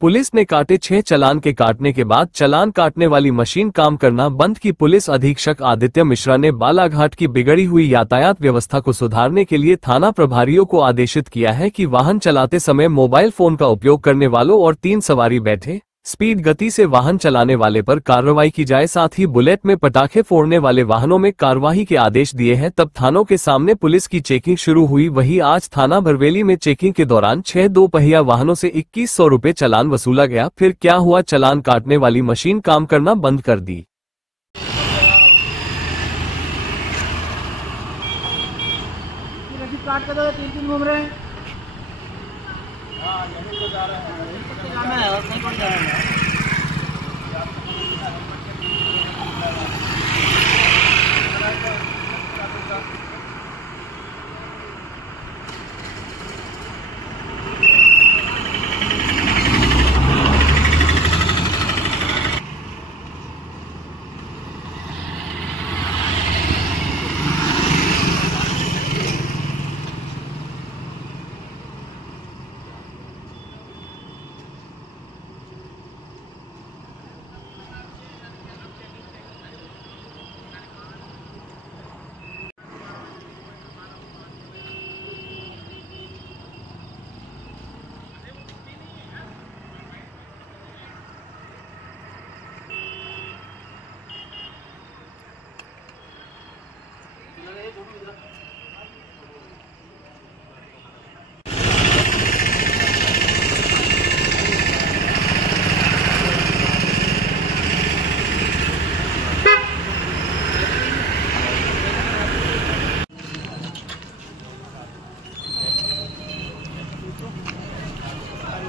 Police ने काटे 6 चालान के काटने के बाद चालान काटने वाली मशीन काम करना बंद की। पुलिस अधीक्षक आदित्य मिश्रा ने बालाघाट की बिगड़ी हुई यातायात व्यवस्था को सुधारने के लिए थाना प्रभारियों को आदेशित किया है कि वाहन चलाते समय मोबाइल फोन का उपयोग करने वालों और 3 सवारी बैठे स्पीड गति से वाहन चलाने वाले पर कार्रवाई की जाए। साथ ही बुलेट में पटाखे फोड़ने वाले वाहनों में कार्रवाई के आदेश दिए हैं। तब थानों के सामने पुलिस की चेकिंग शुरू हुई। वहीं आज थाना बरवेली में चेकिंग के दौरान 6 दोपहिया वाहनों से 2100 रुपए चालान वसूला गया। फिर क्या हुआ, चालान काटने वाली मशीन काम करना बंद कर दी। घूम रहे हैं। यहीं तो जा रहे हैं, जाना है और नहीं कौन जा रहा है।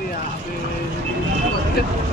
यहाँ पे